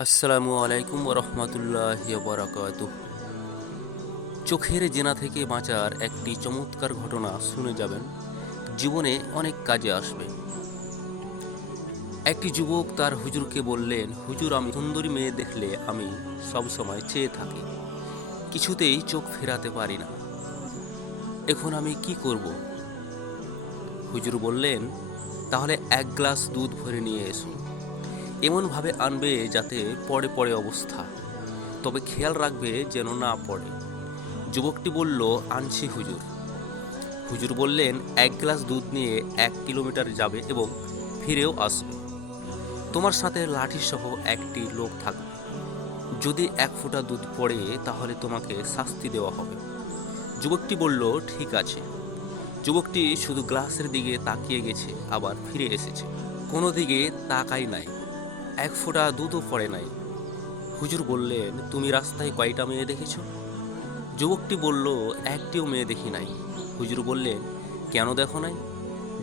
আসসালামু আলাইকুম রহমতুল্লাহ বরাকাত চোখের জেনা থেকে বাঁচার একটি চমৎকার ঘটনা শুনে যাবেন। জীবনে অনেক কাজে আসবে। একটি যুবক তার হুজুরকে বললেন, হুজুর, আমি সুন্দরী মেয়ে দেখলে আমি সব সময় চেয়ে থাকি। কিছুতেই চোখ ফেরাতে পারি না। এখন আমি কি করব? হুজুর বললেন, তাহলে এক গ্লাস দুধ ভরে নিয়ে এসো। এমনভাবে আনবে যাতে পড়ে পড়ে অবস্থা। তবে খেয়াল রাখবে যেন না পড়ে। যুবকটি বলল, আনছি হুজুর। হুজুর বললেন, এক গ্লাস দুধ নিয়ে এক কিলোমিটার যাবে এবং ফিরেও আসবে। তোমার সাথে লাঠি সহ একটি লোক থাকবে। যদি এক ফোঁটা দুধ পড়ে, তাহলে তোমাকে শাস্তি দেওয়া হবে। যুবকটি বলল, ঠিক আছে। যুবকটি শুধু গ্লাসের দিকে তাকিয়ে গেছে, আবার ফিরে এসেছে। কোনো দিকে তাকাই নাই। এক ফোঁটা দুধও পড়ে নাই। হুজুর বললেন, তুমি রাস্তায় কয়টা মেয়ে দেখেছ? যুবকটি বলল, একটিও মেয়ে দেখি নাই। হুজুর বললেন, কেন দেখো নাই?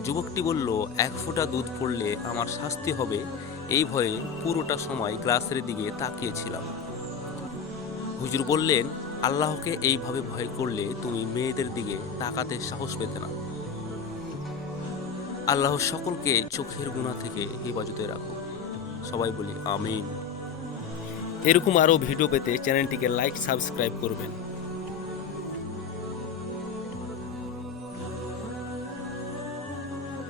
যুবকটি বলল, এক ফোঁটা দুধ পড়লে আমার শাস্তি হবে। এই ভয়ে পুরোটা সময় গ্লাসের দিকে তাকিয়েছিলাম। হুজুর বললেন, আল্লাহকে এইভাবে ভয় করলে তুমি মেয়েদের দিকে তাকাতে সাহস পেতে না। আল্লাহ সকলকে চোখের গুণা থেকে হেফাজতে রাখো। সবাই বলি আমিন। এরকম আরও ভিডিও পেতে চ্যানেলটিকে লাইক সাবস্ক্রাইব করবেন।